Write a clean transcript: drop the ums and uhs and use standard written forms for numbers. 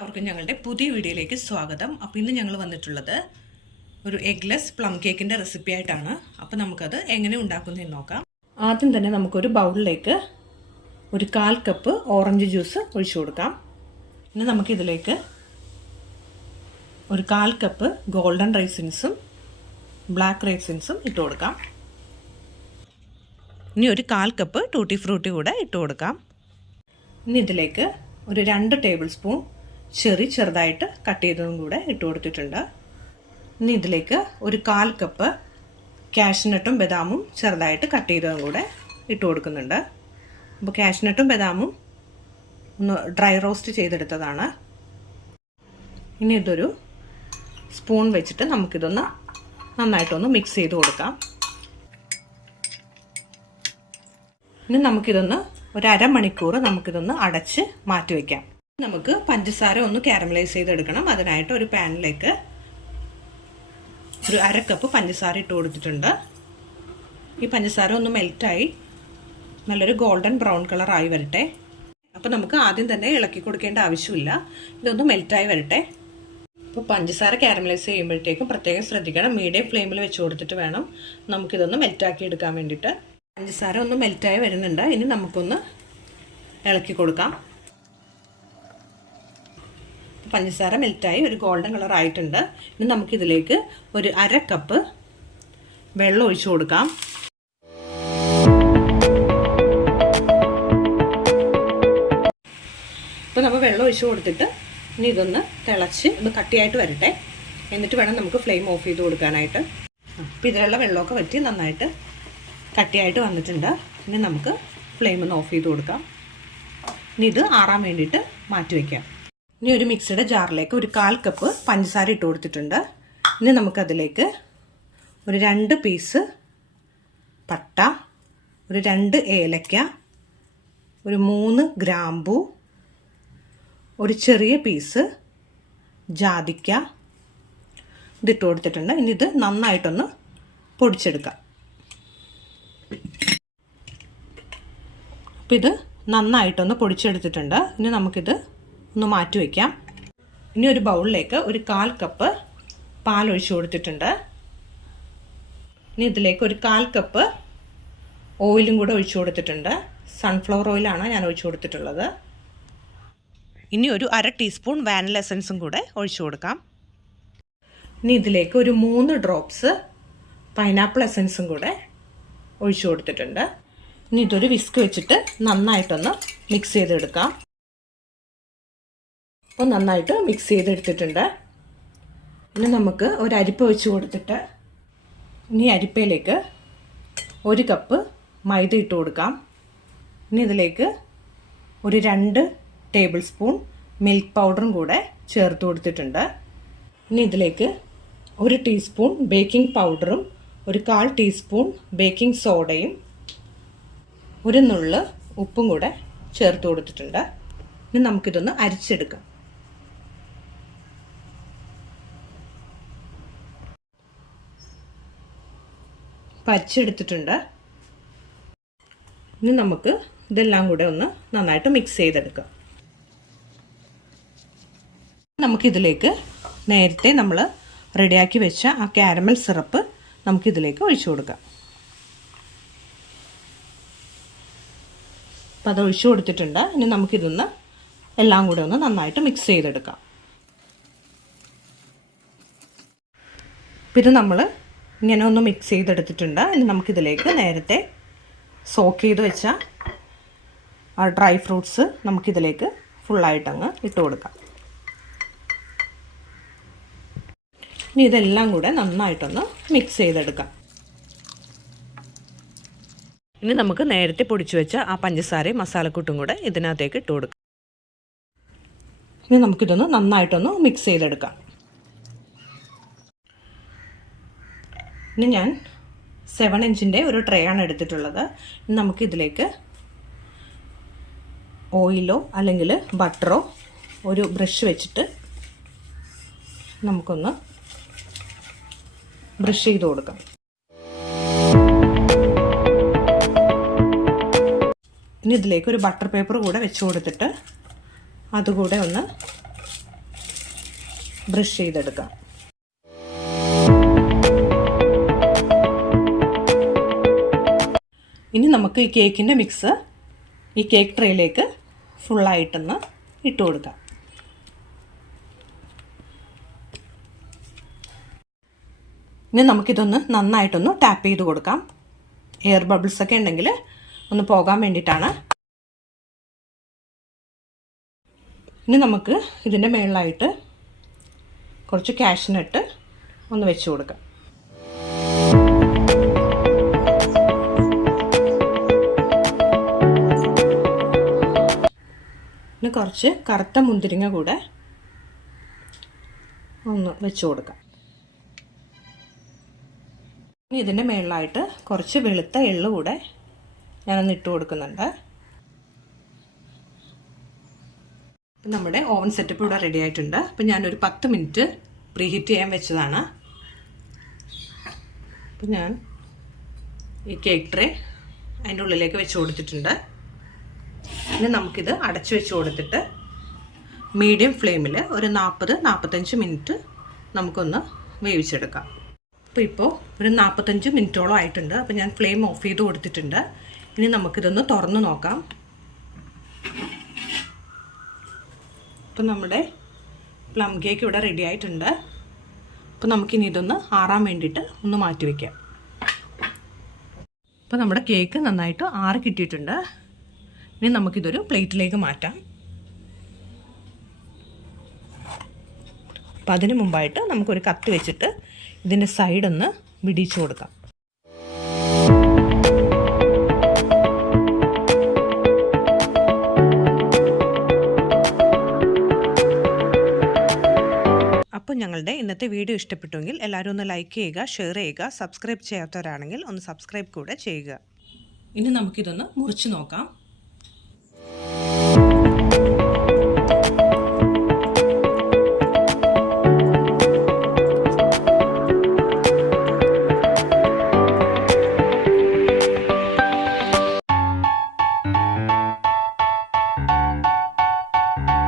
അവർക്കും ഞങ്ങളുടെ പുതിയ വീഡിയോയിലേക്ക് സ്വാഗതം. അപ്പോൾ ഇന്ന് ഞങ്ങൾ വന്നിട്ടുള്ളത് ഒരു എഗ്ലെസ് പ്ലം കേക്കിൻ്റെ റെസിപ്പി ആയിട്ടാണ്. അപ്പോൾ നമുക്കത് എങ്ങനെ ഉണ്ടാക്കുന്നതെന്ന് നോക്കാം. ആദ്യം തന്നെ നമുക്കൊരു ബൗളിലേക്ക് ഒരു 1/4 കപ്പ് ഓറഞ്ച് ജ്യൂസ് ഒഴിച്ചു കൊടുക്കാം. ഇനി നമുക്കിതിലേക്ക് ഒരു 1/4 കപ്പ് ഗോൾഡൻ റൈസിൻസും ബ്ലാക്ക് റൈസിൻസും ഇട്ട് കൊടുക്കാം. ഇനി ഒരു 1/4 കപ്പ് ടൂട്ടി ഫ്രൂട്ടി കൂടെ ഇട്ട് കൊടുക്കാം. ഇനി ഇതിലേക്ക് ഒരു 2 ടേബിൾ സ്പൂൺ ചെറുതായിട്ട് കട്ട് ചെയ്തതും കൂടെ ഇട്ട് കൊടുത്തിട്ടുണ്ട്. ഇനി ഇതിലേക്ക് ഒരു 1/4 കപ്പ് കാഷ്നട്ടും ബദാമും ചെറുതായിട്ട് കട്ട് ചെയ്തതും കൂടെ ഇട്ട് കൊടുക്കുന്നുണ്ട്. അപ്പോൾ കാഷ്നട്ടും ബദാമും ഒന്ന് ഡ്രൈ റോസ്റ്റ് ചെയ്തെടുത്തതാണ്. ഇനി ഇതൊരു സ്പൂൺ വെച്ചിട്ട് നമുക്കിതൊന്ന് നന്നായിട്ടൊന്ന് മിക്സ് ചെയ്ത് കൊടുക്കാം. ഇനി നമുക്കിതൊന്ന് ഒരു അരമണിക്കൂർ നമുക്കിതൊന്ന് അടച്ച് മാറ്റി വയ്ക്കാം. നമുക്ക് പഞ്ചസാര ഒന്ന് കാരമലൈസ് ചെയ്തെടുക്കണം. അതിനായിട്ട് ഒരു പാനിലേക്ക് ഒരു 1/2 കപ്പ് പഞ്ചസാര ഇട്ട് കൊടുത്തിട്ടുണ്ട്. ഈ പഞ്ചസാര ഒന്ന് മെൽറ്റായി നല്ലൊരു ഗോൾഡൻ ബ്രൗൺ കളറായി വരട്ടെ. അപ്പോൾ നമുക്ക് ആദ്യം തന്നെ ഇളക്കി കൊടുക്കേണ്ട ആവശ്യമില്ല. ഇതൊന്ന് മെൽറ്റായി വരട്ടെ. അപ്പോൾ പഞ്ചസാര കാരമലൈസ് ചെയ്യുമ്പോഴത്തേക്കും പ്രത്യേകം ശ്രദ്ധിക്കണം. മീഡിയം ഫ്ലെയിമിൽ വെച്ച് കൊടുത്തിട്ട് വേണം നമുക്കിതൊന്ന് മെൽറ്റാക്കി എടുക്കാൻ വേണ്ടിയിട്ട്. പഞ്ചസാര ഒന്ന് മെൽറ്റായി വരുന്നുണ്ട്. ഇനി നമുക്കൊന്ന് ഇളക്കി കൊടുക്കാം. പഞ്ചസാര മെൽറ്റായി ഒരു ഗോൾഡൻ കളർ ആയിട്ടുണ്ട്. ഇനി നമുക്കിതിലേക്ക് ഒരു 1/2 കപ്പ് വെള്ളം ഒഴിച്ചു കൊടുക്കാം. ഇപ്പോൾ നമ്മൾ വെള്ളം ഒഴിച്ചു കൊടുത്തിട്ട് ഇനി ഇതൊന്ന് തിളച്ച് ഇത് കട്ടിയായിട്ട് വരട്ടെ. എന്നിട്ട് വേണം നമുക്ക് ഫ്ലെയിം ഓഫ് ചെയ്ത് കൊടുക്കാനായിട്ട്. അപ്പോൾ ഇതിലുള്ള വെള്ളമൊക്കെ വറ്റി നന്നായിട്ട് കട്ടിയായിട്ട് വന്നിട്ടുണ്ട്. ഇനി നമുക്ക് ഫ്ലെയിം ഒന്ന് ഓഫ് ചെയ്ത് കൊടുക്കാം. ഇനി ഇത് ആറാൻ വേണ്ടിയിട്ട് മാറ്റി വയ്ക്കാം. ഇനി ഒരു മിക്സിയുടെ ജാറിലേക്ക് ഒരു 1/4 കപ്പ് പഞ്ചസാര ഇട്ട് കൊടുത്തിട്ടുണ്ട്. ഇനി നമുക്കതിലേക്ക് ഒരു 2 പീസ് പട്ട, ഒരു 2 ഏലക്ക, ഒരു 3 ഗ്രാമ്പൂ, ഒരു ചെറിയ പീസ് ജാതിക്ക ഇതിട്ട് കൊടുത്തിട്ടുണ്ട്. ഇനി ഇത് നന്നായിട്ടൊന്ന് പൊടിച്ചെടുക്കാം. അപ്പോൾ ഇത് നന്നായിട്ടൊന്ന് പൊടിച്ചെടുത്തിട്ടുണ്ട്. ഇനി നമുക്കിത് ഒന്ന് മാറ്റി വയ്ക്കാം. ഇനി ഒരു ബൗളിലേക്ക് ഒരു 1/4 കപ്പ് പാൽ ഒഴിച്ചു കൊടുത്തിട്ടുണ്ട്. ഇനി ഇതിലേക്ക് ഒരു 1/4 കപ്പ് ഓയിലും കൂടെ ഒഴിച്ചു കൊടുത്തിട്ടുണ്ട്. സൺഫ്ലവർ ഓയിലാണ് ഞാൻ ഒഴിച്ചു കൊടുത്തിട്ടുള്ളത്. ഇനി ഒരു 1/2 ടീസ്പൂൺ വാനില എസൻസും കൂടെ ഒഴിച്ചു കൊടുക്കാം. ഇനി ഇതിലേക്ക് ഒരു 3 ഡ്രോപ്സ് പൈനാപ്പിൾ എസൻസും കൂടെ ഒഴിച്ചു കൊടുത്തിട്ടുണ്ട്. ഇനി ഇതൊരു വിസ്ക് വെച്ചിട്ട് നന്നായിട്ടൊന്ന് മിക്സ് ചെയ്തെടുക്കാം. അപ്പോൾ നന്നായിട്ട് മിക്സ് ചെയ്തെടുത്തിട്ടുണ്ട്. ഇനി നമുക്ക് ഒരു അരിപ്പ വെച്ച് കൊടുത്തിട്ട് ഇനി അരിപ്പയിലേക്ക് 1 കപ്പ് മൈദ ഇട്ട് കൊടുക്കാം. ഇനി ഇതിലേക്ക് ഒരു 2 ടേബിൾ സ്പൂൺ മിൽക്ക് പൗഡറും കൂടെ ചേർത്ത് കൊടുത്തിട്ടുണ്ട്. ഇനി ഇതിലേക്ക് 1 ടീസ്പൂൺ ബേക്കിംഗ് പൗഡറും ഒരു 1/4 ടീസ്പൂൺ ബേക്കിംഗ് സോഡയും ഒരു നുള്ള് ഉപ്പും കൂടെ ചേർത്ത് കൊടുത്തിട്ടുണ്ട്. ഇനി നമുക്കിതൊന്ന് അരിച്ചെടുക്കാം. അരിച്ചെടുത്തിട്ടുണ്ട്. ഇനി നമുക്ക് ഇതെല്ലാം കൂടെ ഒന്ന് നന്നായിട്ട് മിക്സ് ചെയ്തെടുക്കാം. നമുക്കിതിലേക്ക് നേരത്തെ നമ്മൾ റെഡിയാക്കി വെച്ച ആ കാരമൽ സിറപ്പ് നമുക്കിതിലേക്ക് ഒഴിച്ചു കൊടുക്കാം. അപ്പോൾ അത് ഒഴിച്ചു കൊടുത്തിട്ടുണ്ട്. ഇനി നമുക്കിതൊന്ന് എല്ലാം കൂടെ ഒന്ന് നന്നായിട്ട് മിക്സ് ചെയ്തെടുക്കാം. പിന്നെ നമ്മൾ ഇങ്ങനെ ഒന്ന് മിക്സ് ചെയ്തെടുത്തിട്ടുണ്ട്. ഇനി നമുക്കിതിലേക്ക് നേരത്തെ സോക്ക് ചെയ്ത് വെച്ച ആ ഡ്രൈ ഫ്രൂട്ട്സ് നമുക്കിതിലേക്ക് ഫുള്ളായിട്ടങ്ങ് ഇട്ട് കൊടുക്കാം. ഇനി ഇതെല്ലാം കൂടെ നന്നായിട്ടൊന്ന് മിക്സ് ചെയ്തെടുക്കാം. ഇനി നമുക്ക് നേരത്തെ പൊടിച്ചു വെച്ച ആ പഞ്ചസാരയും മസാലക്കൂട്ടും കൂടെ ഇതിനകത്തേക്ക് ഇട്ട് കൊടുക്കാം. ഇനി നമുക്കിതൊന്ന് നന്നായിട്ടൊന്ന് മിക്സ് ചെയ്തെടുക്കാം. ഇനി ഞാൻ 7 ഇഞ്ചിൻ്റെ ഒരു ട്രേ ആണ് എടുത്തിട്ടുള്ളത്. ഇനി നമുക്കിതിലേക്ക് ഓയിലോ അല്ലെങ്കിൽ ബട്ടറോ ഒരു ബ്രഷ് വെച്ചിട്ട് നമുക്കൊന്ന് ബ്രഷ് ചെയ്ത് കൊടുക്കാം. ഇനി ഇതിലേക്ക് ഒരു ബട്ടർ പേപ്പർ കൂടെ വെച്ച് കൊടുത്തിട്ട് അതുകൂടെ ഒന്ന് ബ്രഷ് ചെയ്തെടുക്കാം. ഇനി നമുക്ക് ഈ കേക്കിൻ്റെ മിക്സ് ഈ കേക്ക് ട്രേയിലേക്ക് ഫുള്ളായിട്ടൊന്ന് ഇട്ട് കൊടുക്കാം. ഇനി നമുക്കിതൊന്ന് നന്നായിട്ടൊന്ന് ടാപ്പ് ചെയ്ത് കൊടുക്കാം. എയർ ബബിൾസ് ഒക്കെ ഉണ്ടെങ്കിൽ ഒന്ന് പോകാൻ വേണ്ടിയിട്ടാണ്. ഇനി നമുക്ക് ഇതിൻ്റെ മുകളിലായിട്ട് കുറച്ച് കാഷ്നട്ട് ഒന്ന് വെച്ച് കൊടുക്കാം. ഇനി കുറച്ച് കറുത്ത മുന്തിരിങ്ങ കൂടെ ഒന്ന് വെച്ച് കൊടുക്കാം. ഇനി ഇതിൻ്റെ മുകളിലായിട്ട് കുറച്ച് വെളുത്ത എള്ള് കൂടെ ഞാനൊന്ന് ഇട്ട് കൊടുക്കുന്നുണ്ട്. നമ്മുടെ ഓവൻ സെറ്റപ്പ് ഇവിടെ റെഡി ആയിട്ടുണ്ട്. അപ്പം ഞാനൊരു 10 മിനിറ്റ് പ്രീഹീറ്റ് ചെയ്യാൻ വെച്ചതാണ്. അപ്പം ഞാൻ ഈ കേക്ക് ട്രേ അതിൻ്റെ ഉള്ളിലേക്ക് വെച്ച് കൊടുത്തിട്ടുണ്ട്. ഇനി നമുക്കിത് അടച്ചു വെച്ച് കൊടുത്തിട്ട് മീഡിയം ഫ്ലെയിമിൽ ഒരു 40-45 മിനിറ്റ് നമുക്കൊന്ന് വേവിച്ചെടുക്കാം. ഇപ്പോൾ ഒരു 45 മിനിറ്റോളം ആയിട്ടുണ്ട്. അപ്പോൾ ഞാൻ ഫ്ലെയിം ഓഫ് ചെയ്ത് കൊടുത്തിട്ടുണ്ട്. ഇനി നമുക്കിതൊന്ന് തുറന്ന് നോക്കാം. അപ്പോൾ നമ്മുടെ പ്ലം കേക്ക് ഇവിടെ റെഡി ആയിട്ടുണ്ട്. അപ്പോൾ നമുക്കിനി ഇതൊന്ന് ആറാൻ വേണ്ടിയിട്ട് ഒന്ന് മാറ്റി വയ്ക്കാം. അപ്പോൾ നമ്മുടെ കേക്ക് നന്നായിട്ട് ആറി കിട്ടിയിട്ടുണ്ട്. ഇനി നമുക്കിതൊരു പ്ലേറ്റിലേക്ക് മാറ്റാം. അപ്പോൾ അതിന് മുമ്പായിട്ട് നമുക്കൊരു കത്തി വെച്ചിട്ട് ഇതിൻ്റെ സൈഡൊന്ന് വിടിച്ചു കൊടുക്കാം. അപ്പോൾ ഞങ്ങളുടെ ഇന്നത്തെ വീഡിയോ ഇഷ്ടപ്പെട്ടുവെങ്കിൽ എല്ലാവരും ഒന്ന് ലൈക്ക് ചെയ്യുക, ഷെയർ ചെയ്യുക. സബ്സ്ക്രൈബ് ചെയ്യാത്തവരാണെങ്കിൽ ഒന്ന് സബ്സ്ക്രൈബ് കൂടെ ചെയ്യുക. ഇനി നമുക്കിതൊന്ന് മുറിച്ച് നോക്കാം.